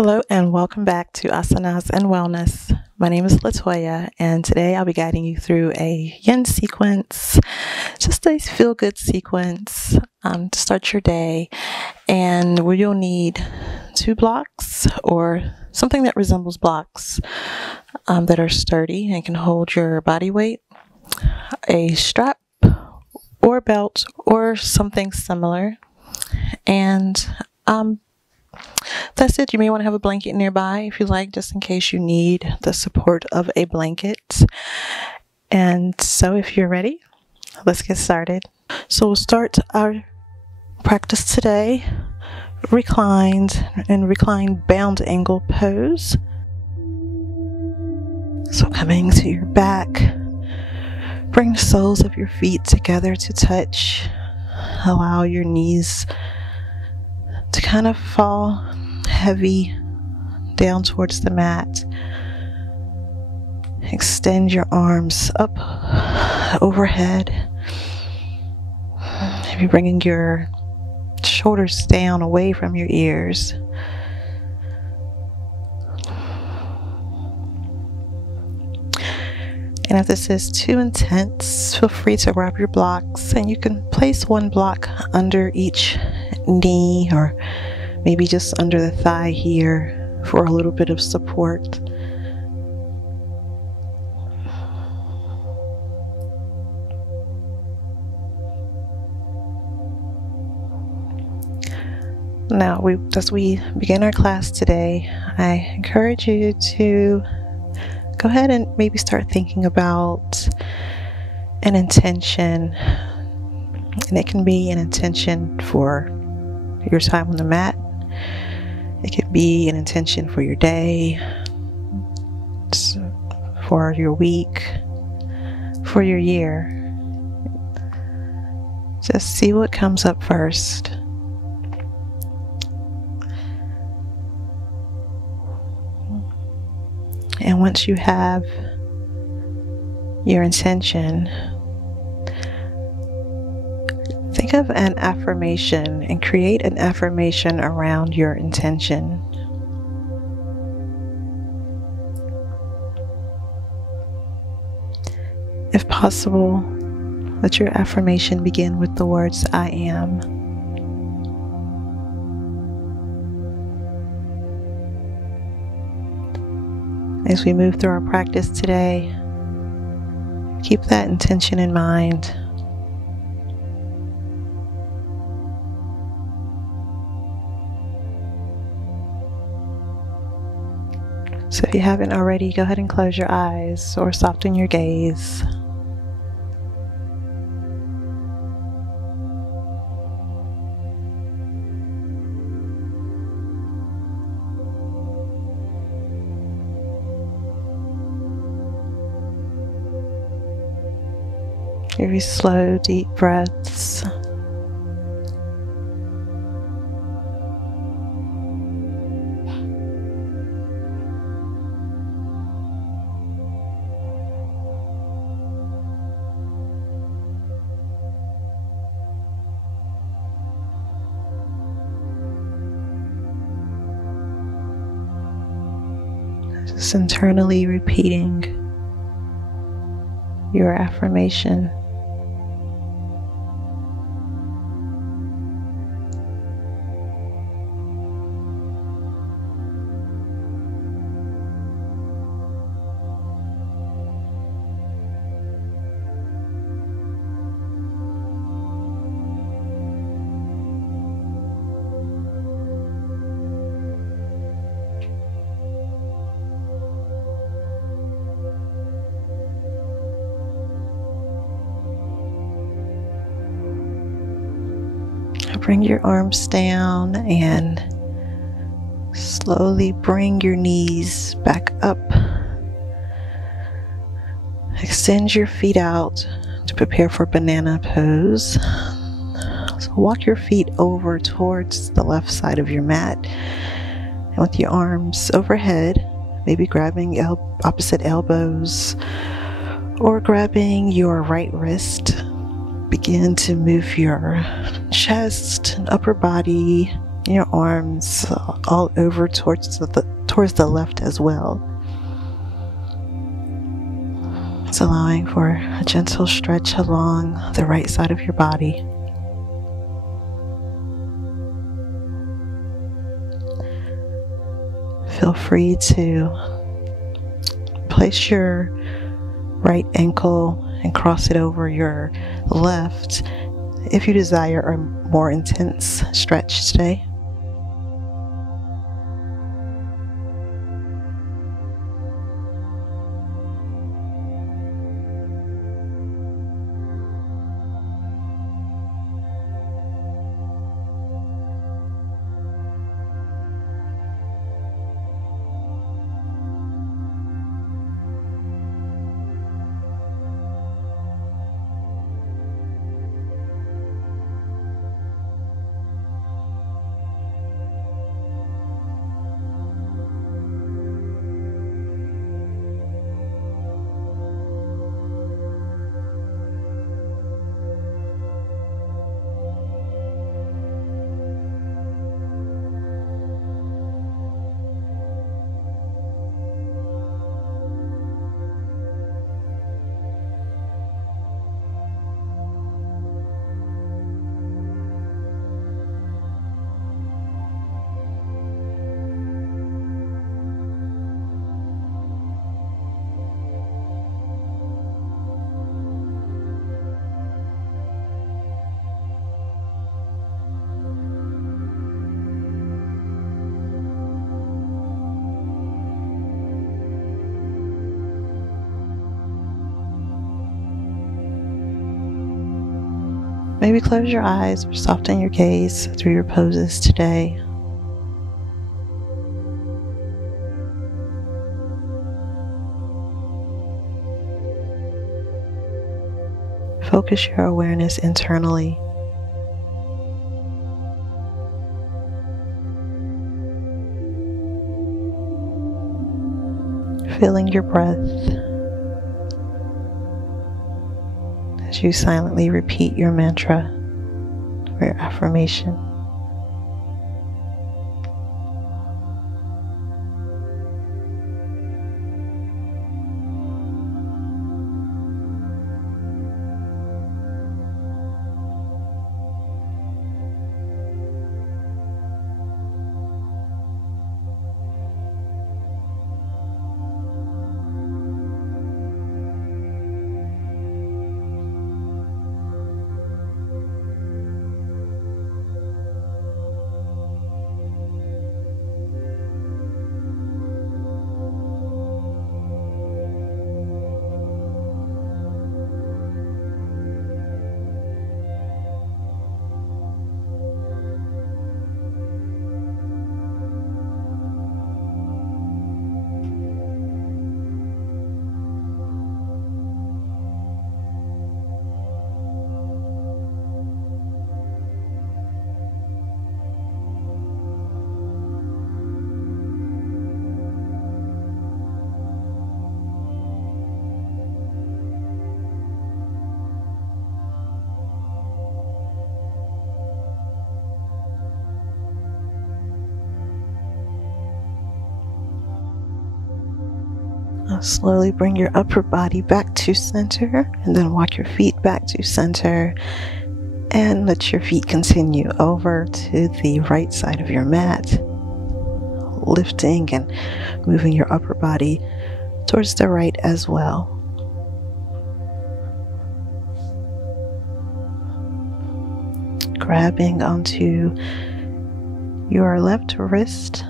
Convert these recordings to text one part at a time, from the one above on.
Hello and welcome back to Asanas and Wellness. My name is Latoya, and today I'll be guiding you through a yin sequence, just a feel-good sequence to start your day, and where you'll need 2 blocks or something that resembles blocks that are sturdy and can hold your body weight, a strap or belt or something similar, and that's it. You may want to have a blanket nearby if you like, just in case you need the support of a blanket. And so if you're ready, let's get started. So we'll start our practice today reclined bound angle pose. So coming to your back, bring the soles of your feet together to touch. Allow your knees to kind of fall heavy down towards the mat. Extend your arms up overhead. Maybe bringing your shoulders down away from your ears. And if this is too intense, feel free to grab your blocks, and you can place one block under each knee or maybe just under the thigh here for a little bit of support. Now, as we begin our class today, I encourage you to go ahead and maybe start thinking about an intention. And it can be an intention for your time on the mat. It could be an intention for your day, for your week, for your year. Just see what comes up first. And once you have your intention, think of an affirmation and create an affirmation around your intention. If possible, let your affirmation begin with the words "I am." As we move through our practice today, keep that intention in mind. So if you haven't already, go ahead and close your eyes or soften your gaze. Very slow, deep breaths. Just internally repeating your affirmation. Bring your arms down and slowly bring your knees back up. Extend your feet out to prepare for banana pose. So walk your feet over towards the left side of your mat, and with your arms overhead, maybe grabbing opposite elbows or grabbing your right wrist, begin to move your chest and upper body your arms all over towards the left as well. It's allowing for a gentle stretch along the right side of your body. Feel free to place your right ankle and cross it over your left if you desire a more intense stretch today. Maybe close your eyes or soften your gaze through your poses today. Focus your awareness internally. Feeling your breath as you silently repeat your mantra or your affirmation. Now slowly bring your upper body back to center and then walk your feet back to center and let your feet continue over to the right side of your mat, lifting and moving your upper body towards the right as well. Grabbing onto your left wrist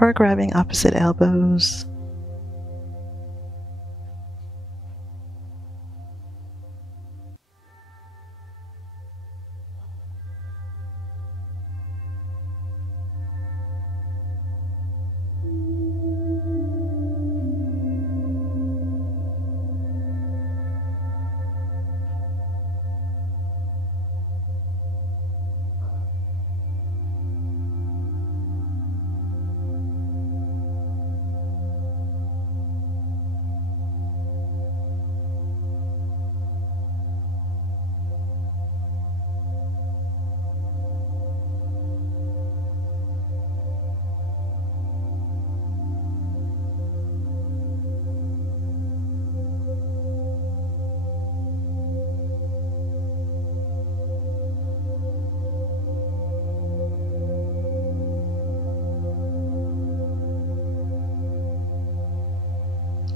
or grabbing opposite elbows.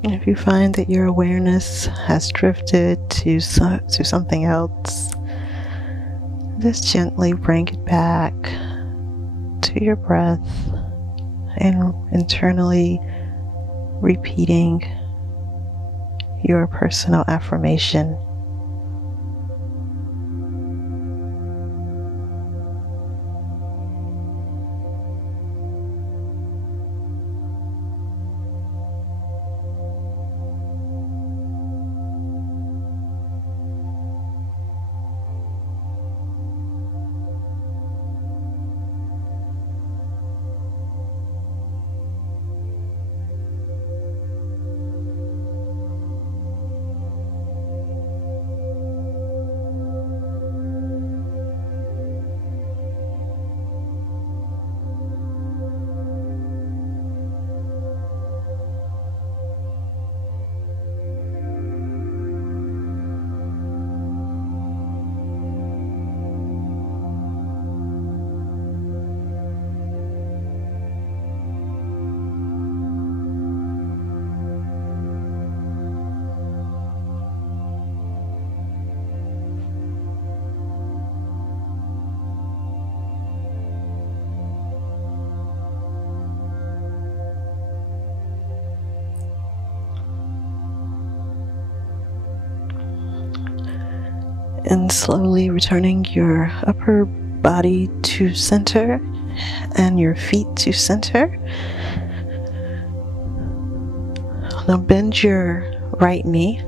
If you find that your awareness has drifted to something else, just gently bring it back to your breath and internally repeating your personal affirmation. And slowly returning your upper body to center and your feet to center. Now bend your right knee,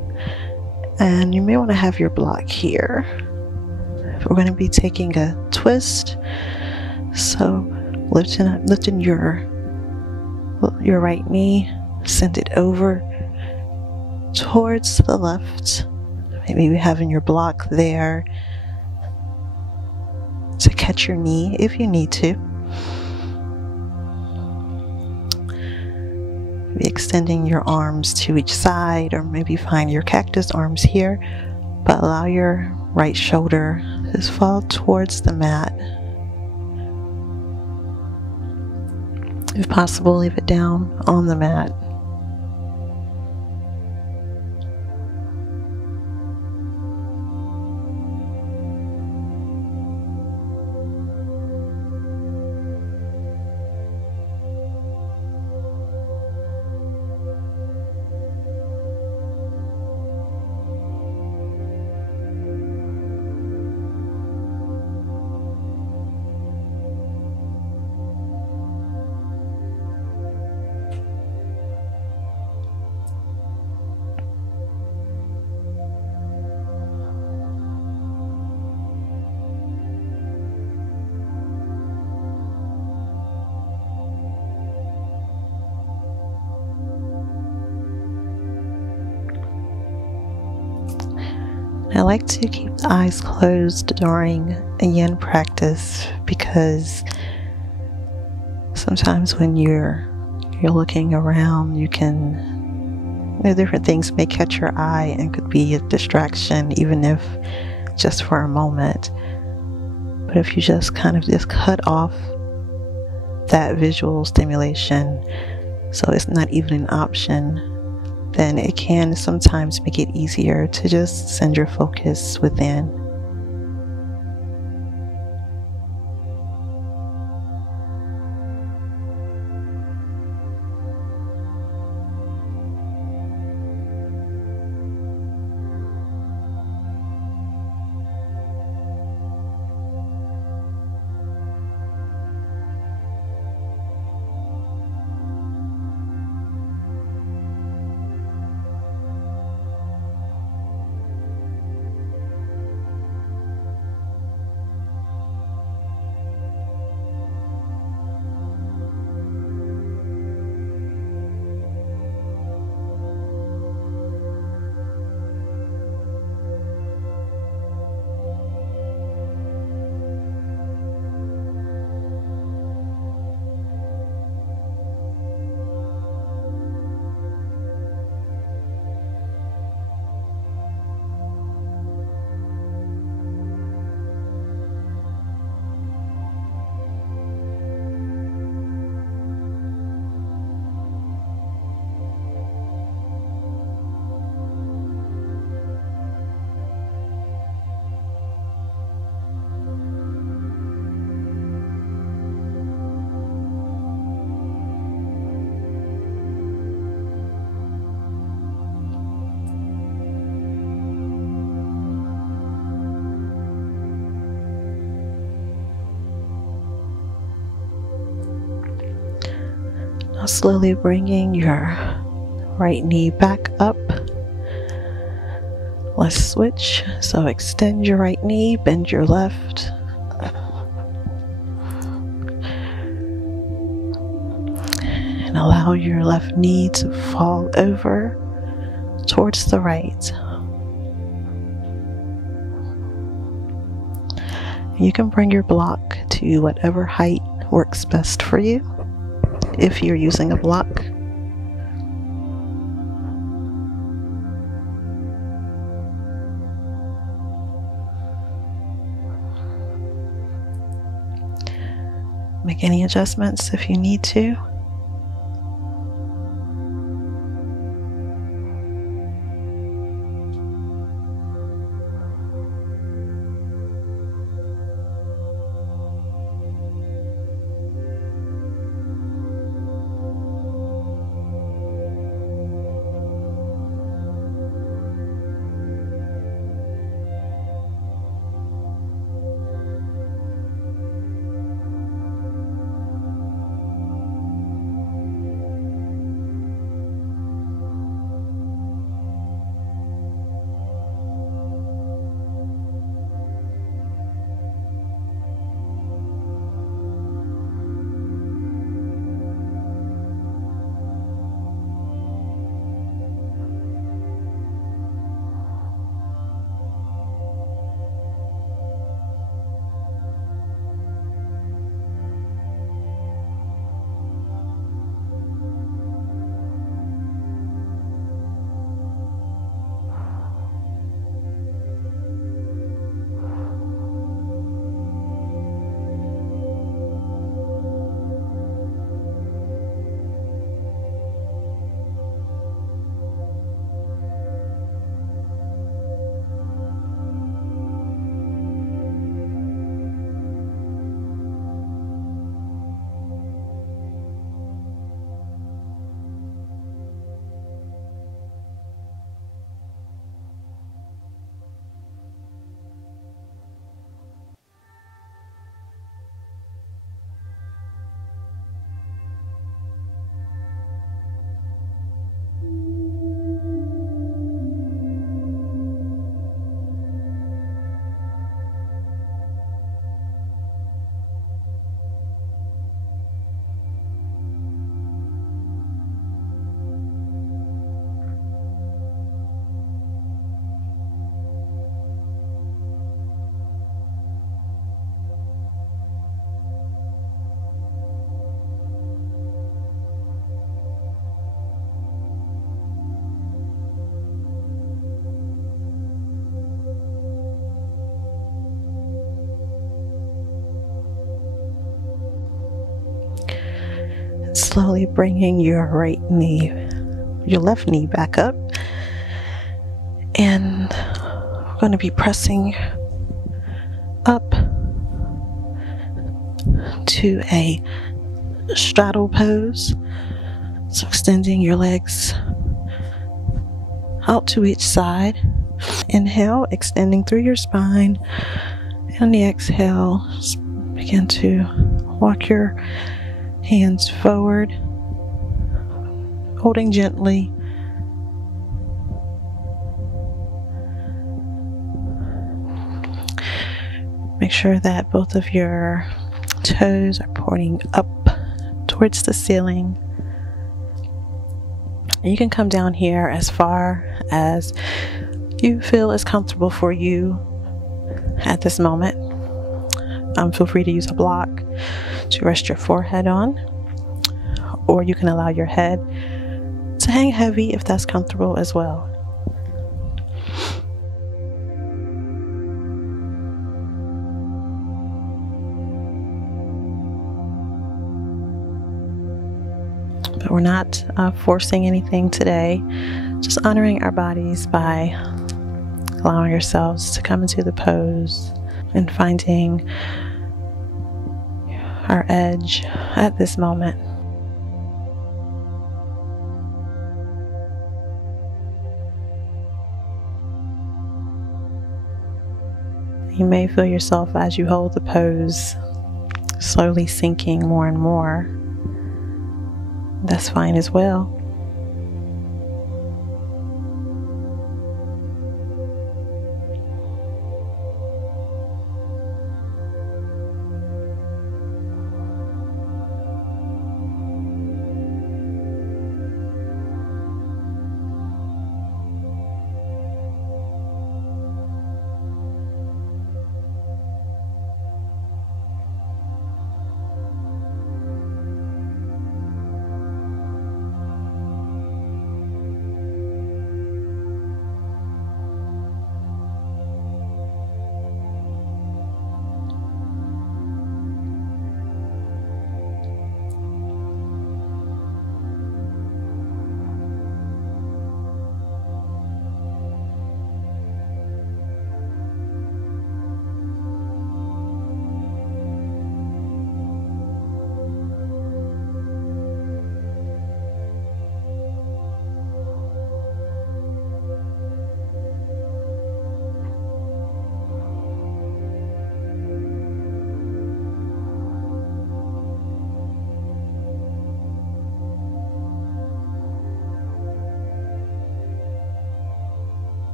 and you may want to have your block here. We're going to be taking a twist, so lifting your right knee, send it over towards the left. Maybe having your block there to catch your knee if you need to. Maybe extending your arms to each side, or maybe find your cactus arms here, but allow your right shoulder to just fall towards the mat. If possible, leave it down on the mat. I like to keep the eyes closed during a yin practice because sometimes when you're looking around, different things may catch your eye and could be a distraction, even if just for a moment. But if you just kind of cut off that visual stimulation, so it's not even an option, then it can sometimes make it easier to just send your focus within. Slowly bringing your right knee back up. Let's switch. So extend your right knee, bend your left. And allow your left knee to fall over towards the right. You can bring your block to whatever height works best for you if you're using a block. Make any adjustments if you need to. Slowly bringing your left knee back up, and we're going to be pressing up to a straddle pose. So extending your legs out to each side. Inhale, extending through your spine, and on the exhale, begin to walk your hands forward, holding gently. Make sure that both of your toes are pointing up towards the ceiling. And you can come down here as far as you feel is comfortable for you at this moment. Feel free to use a block to rest your forehead on, or you can allow your head to hang heavy if that's comfortable as well. But we're not forcing anything today, just honoring our bodies by allowing ourselves to come into the pose and finding our edge at this moment. You may feel yourself as you hold the pose slowly sinking more and more. that's fine as well.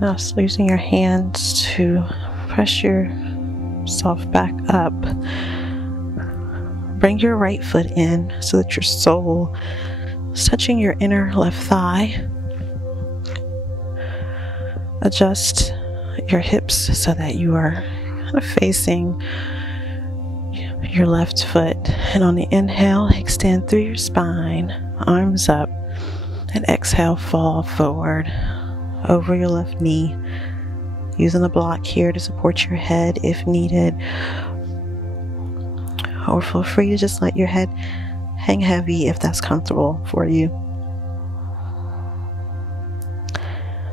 Now using your hands to press yourself back up. Bring your right foot in so that your sole is touching your inner left thigh. Adjust your hips so that you are kind of facing your left foot. And on the inhale, extend through your spine, arms up, and exhale, fall forward over your left knee, using the block here to support your head if needed, or feel free to just let your head hang heavy if that's comfortable for you.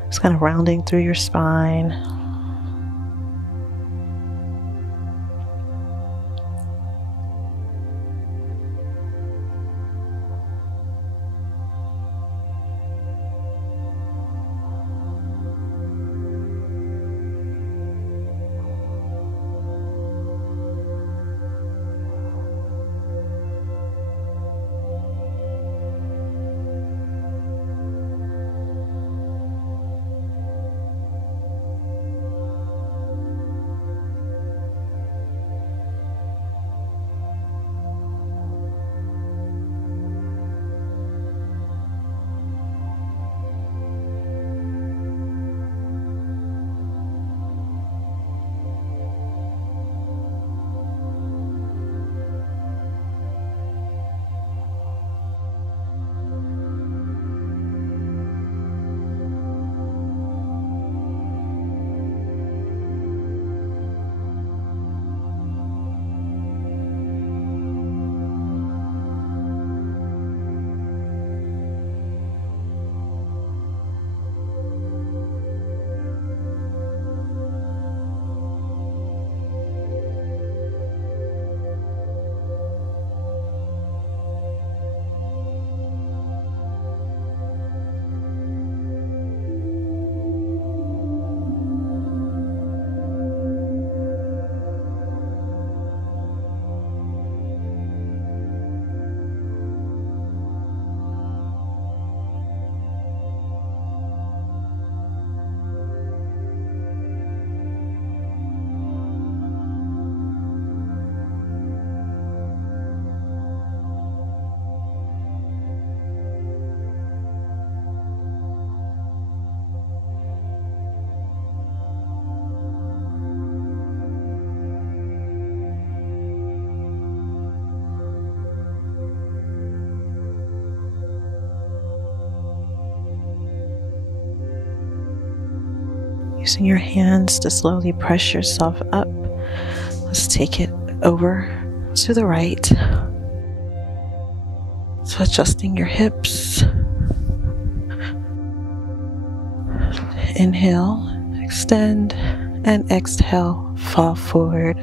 Just kind of rounding through your spine. Using your hands to slowly press yourself up. Let's take it over to the right. So adjusting your hips. Inhale, extend, and exhale, fall forward.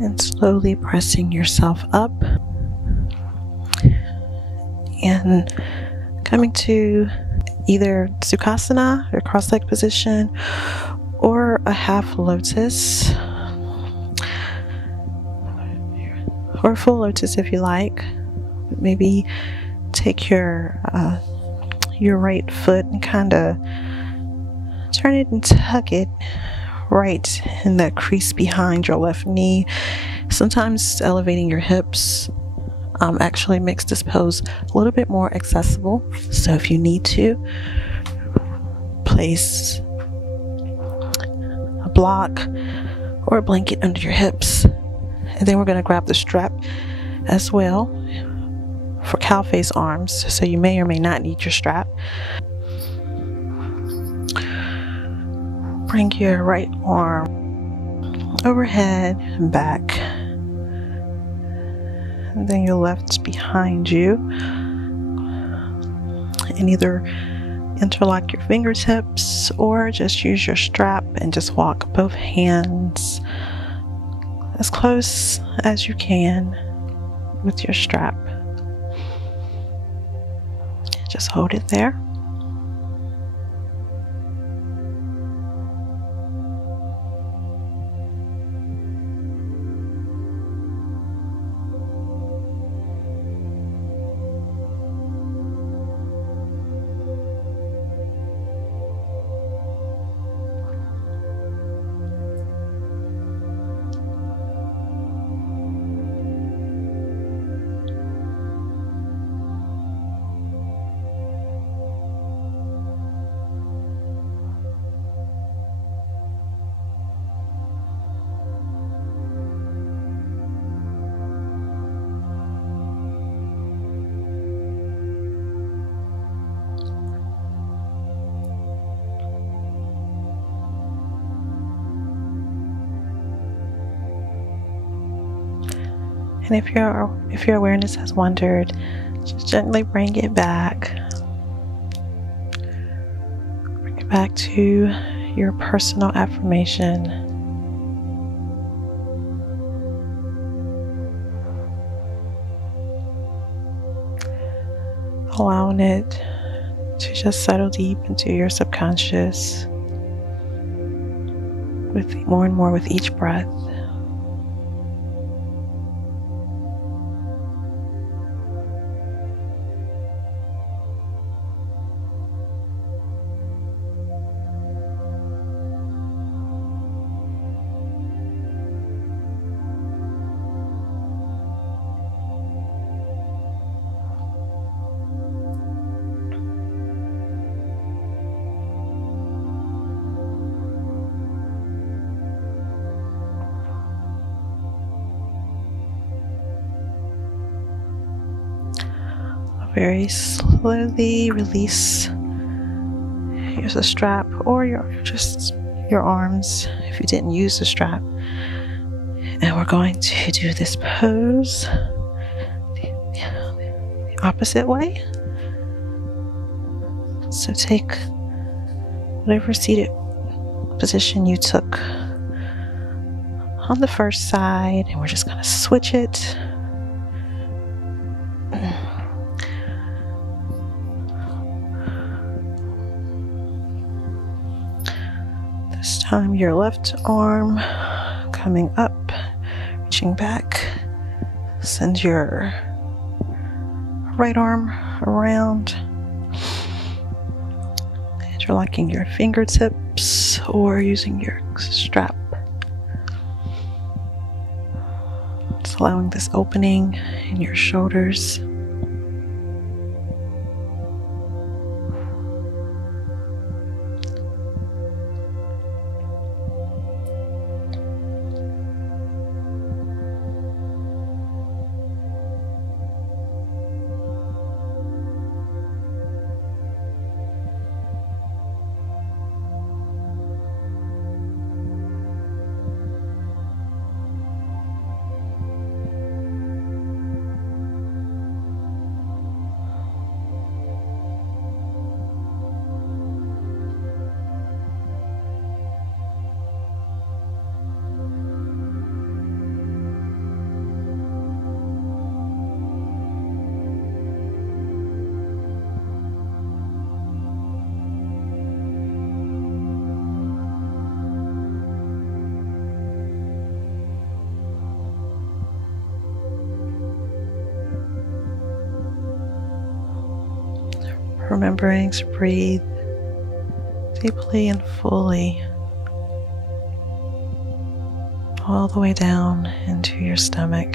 And slowly pressing yourself up and coming to either Sukhasana or cross-leg position or a half lotus or full lotus if you like. Maybe take your right foot and kind of turn it and tuck it right in that crease behind your left knee. Sometimes elevating your hips actually makes this pose a little bit more accessible. So if you need to, place a block or a blanket under your hips. And then we're going to grab the strap as well for cow face arms. So you may or may not need your strap. Bring your right arm overhead and back. And then your left's behind you. And either interlock your fingertips or just use your strap and just walk both hands as close as you can with your strap. Just hold it there. And if your awareness has wandered, just gently bring it back. Bring it back to your personal affirmation. Allowing it to just settle deep into your subconscious with more and more with each breath. very slowly release. Use a strap or just your arms if you didn't use the strap. And we're going to do this pose the opposite way. So take whatever seated position you took on the first side, and we're just going to switch it. This time your left arm coming up, reaching back. Send your right arm around. Interlocking your fingertips or using your strap. Just allowing this opening in your shoulders. Remembering to breathe deeply and fully all the way down into your stomach.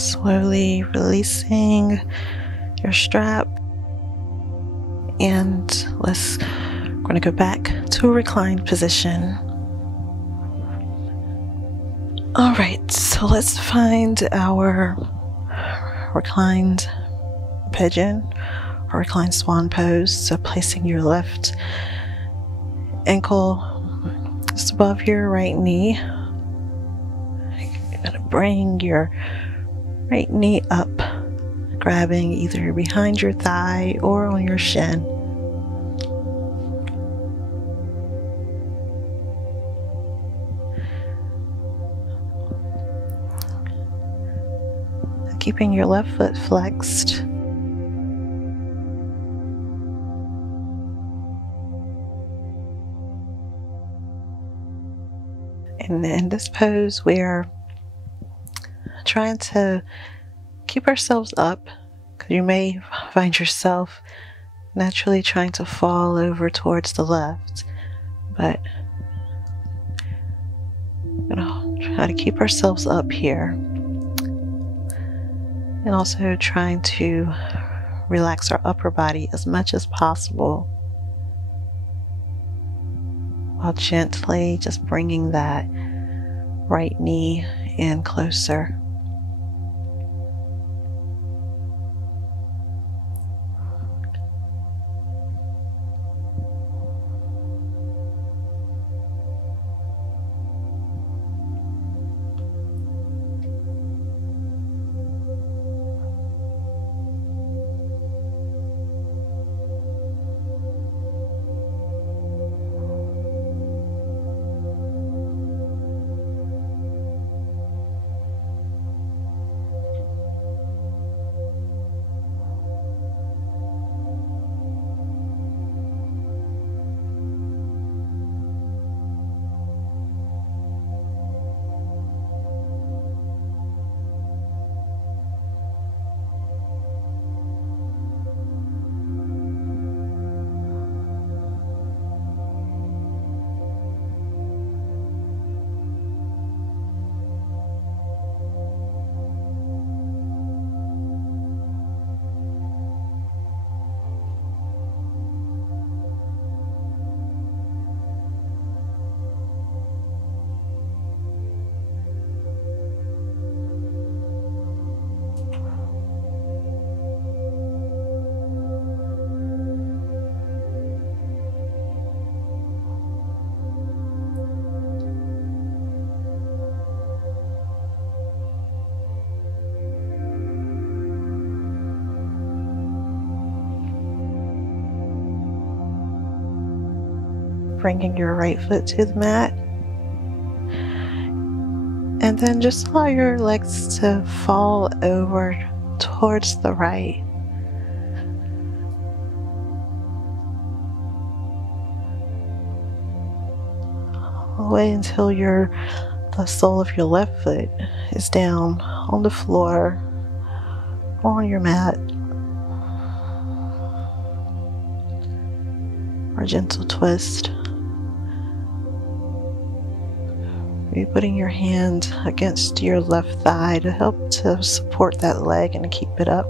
Slowly releasing your strap, and we're going to go back to a reclined position. All right, so let's find our reclined pigeon or reclined swan pose. So placing your left ankle just above your right knee. You're going to bring your right knee up, grabbing either behind your thigh or on your shin. Keeping your left foot flexed. And in this pose, we're trying to keep ourselves up, because you may find yourself naturally trying to fall over towards the left, but we're going to try to keep ourselves up here, and also trying to relax our upper body as much as possible while gently just bringing that right knee in closer. bringing your right foot to the mat. And then just allow your legs to fall over towards the right. All the way until the sole of your left foot is down on the floor or on your mat. Or a gentle twist. You're putting your hand against your left thigh to help to support that leg and keep it up.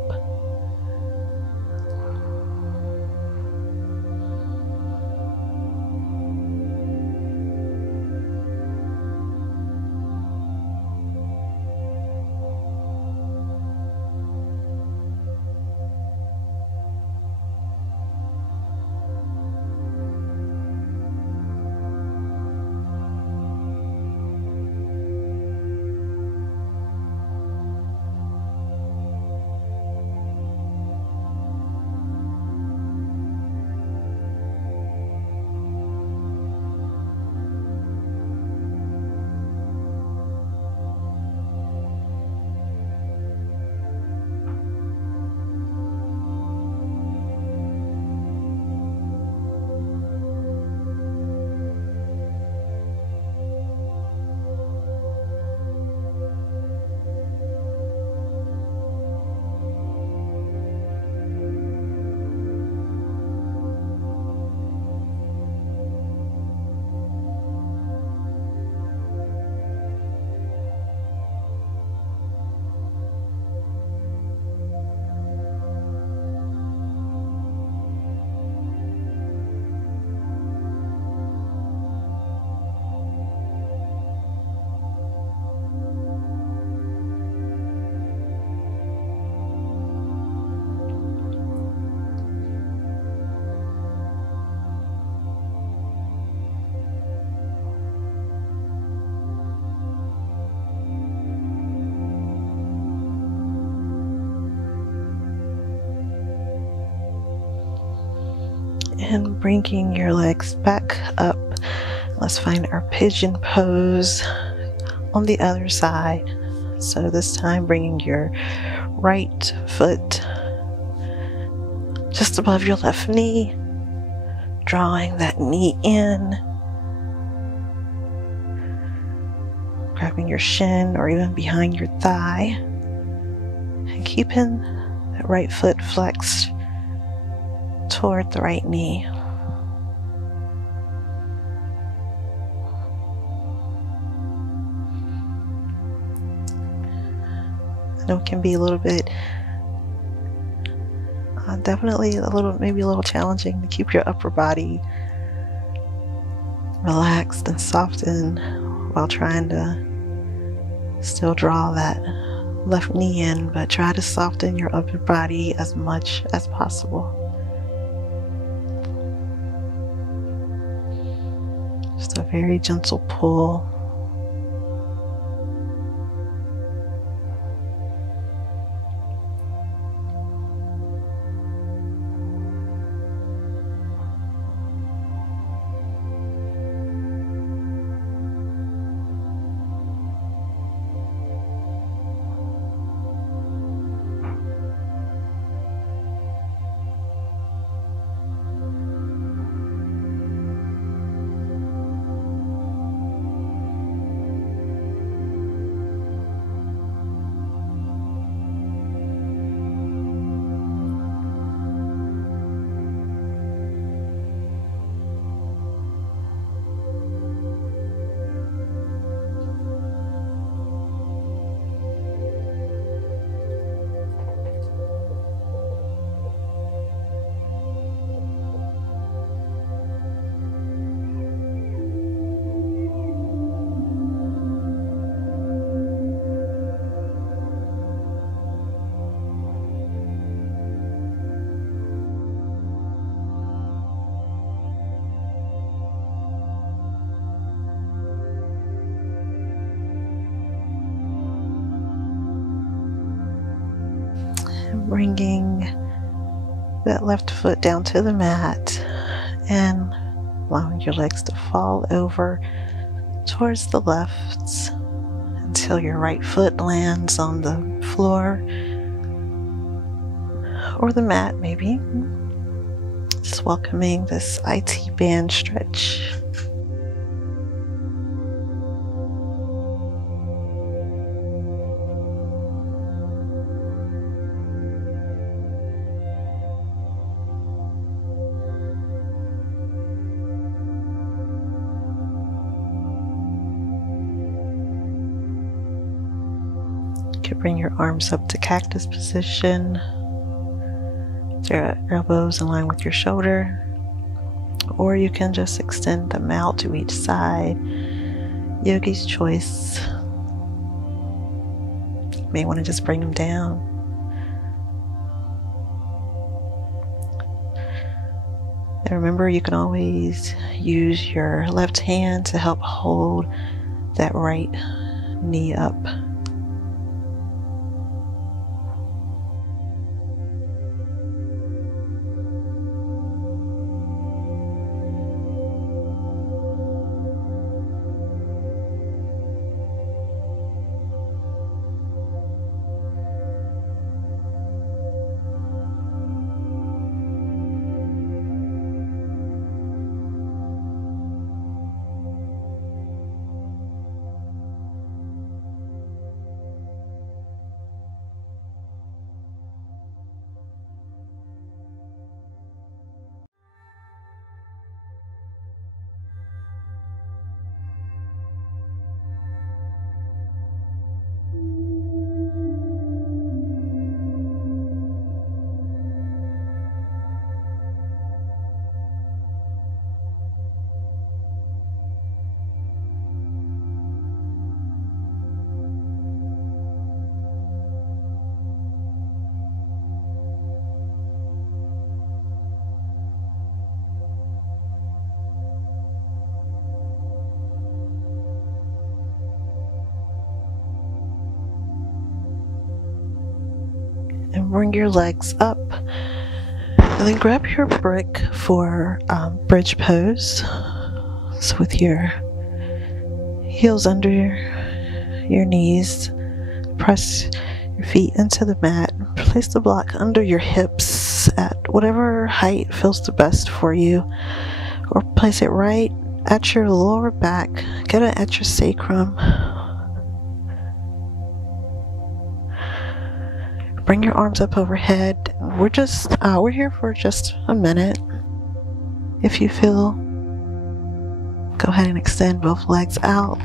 And bringing your legs back up. Let's find our pigeon pose on the other side. So this time bringing your right foot just above your left knee, drawing that knee in, grabbing your shin or even behind your thigh, and keeping that right foot flexed toward the right knee. I know it can be a little bit, maybe a little challenging to keep your upper body relaxed and softened while trying to still draw that left knee in, but try to soften your upper body as much as possible. Just a very gentle pull. Bringing that left foot down to the mat and allowing your legs to fall over towards the left until your right foot lands on the floor or the mat, maybe. Just welcoming this IT band stretch. You can bring your arms up to cactus position. Your elbows in line with your shoulder, or you can just extend them out to each side. Yogi's choice. You may want to just bring them down. And remember, you can always use your left hand to help hold that right knee up. And bring your legs up, and then grab your brick for bridge pose. So with your heels under your knees, press your feet into the mat, place the block under your hips at whatever height feels the best for you, or place it right at your lower back, get it at your sacrum. Bring your arms up overhead. We're here for just a minute. If you feel, go ahead and extend both legs out.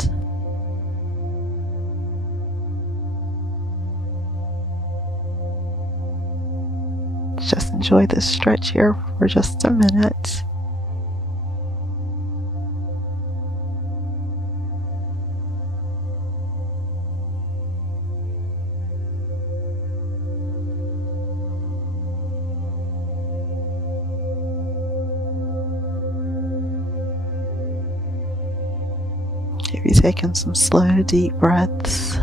Just enjoy this stretch here for just a minute. Maybe taking some slow, deep breaths.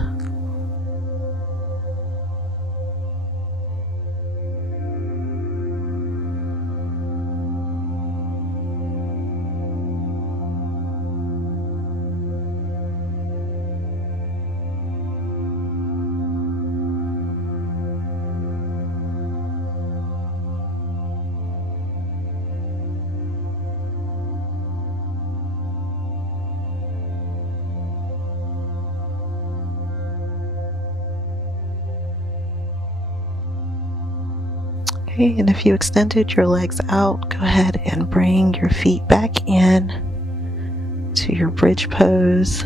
Okay, and if you extended your legs out, go ahead and bring your feet back in to your bridge pose.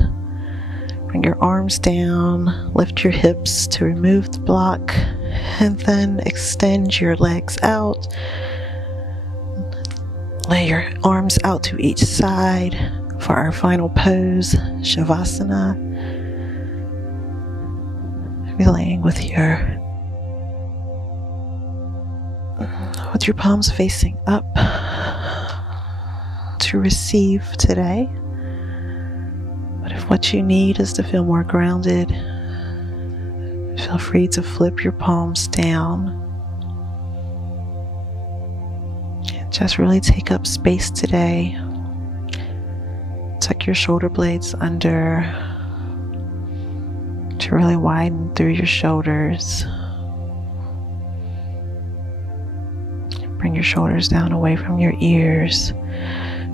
Bring your arms down, lift your hips to remove the block, and then extend your legs out. Lay your arms out to each side for our final pose, Shavasana. Be laying with your palms facing up to receive today. But if what you need is to feel more grounded, feel free to flip your palms down and just really take up space today Tuck your shoulder blades under to really widen through your shoulders. Bring your shoulders down away from your ears.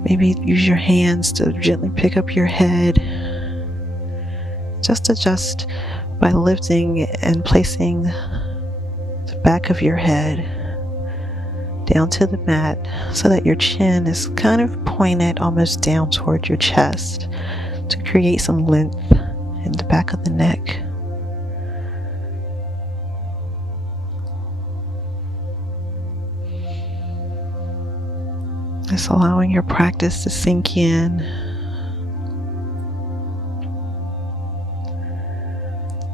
Maybe use your hands to gently pick up your head. Just adjust by lifting and placing the back of your head down to the mat so that your chin is kind of pointed almost down toward your chest to create some length in the back of the neck. Just allowing your practice to sink in.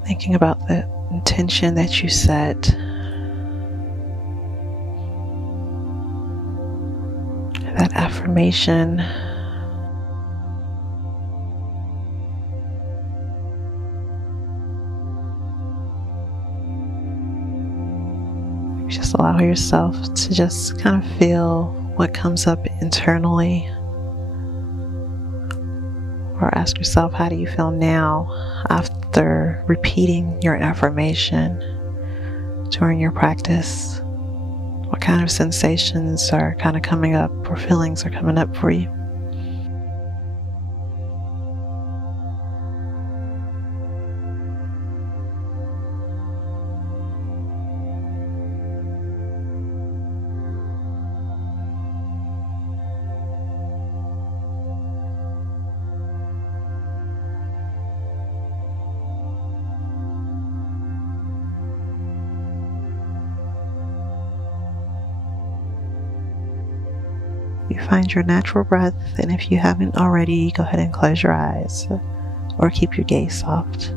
Thinking about the intention that you set. That affirmation. Just allow yourself to just kind of feel what comes up internally, or ask yourself, how do you feel now after repeating your affirmation during your practice? What kind of sensations are kind of coming up, or feelings are coming up for you? You find your natural breath, and if you haven't already, go ahead and close your eyes or keep your gaze soft.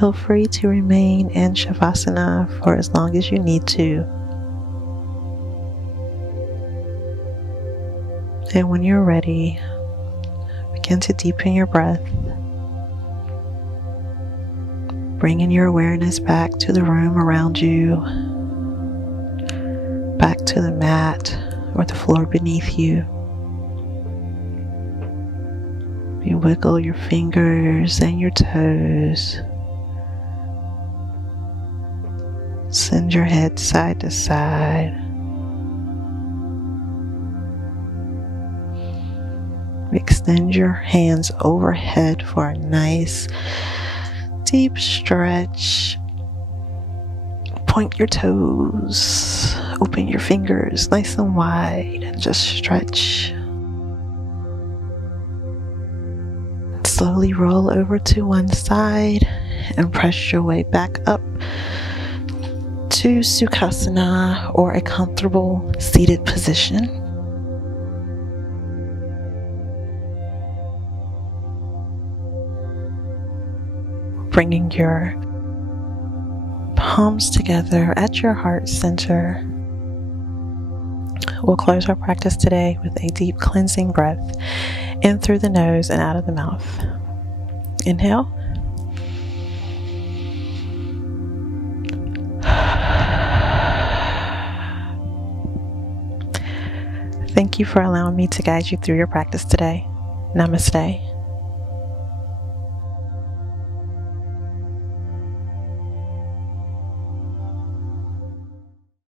Feel free to remain in Shavasana for as long as you need to. And when you're ready, begin to deepen your breath, bringing your awareness back to the room around you, back to the mat or the floor beneath you. You wiggle your fingers and your toes. Send your head side to side. Extend your hands overhead for a nice deep stretch. Point your toes. Open your fingers nice and wide and just stretch. Slowly roll over to one side and press your way back up to Sukhasana, or a comfortable seated position. Bringing your palms together at your heart center. We'll close our practice today with a deep cleansing breath in through the nose and out of the mouth. Inhale. Thank you for allowing me to guide you through your practice today. Namaste.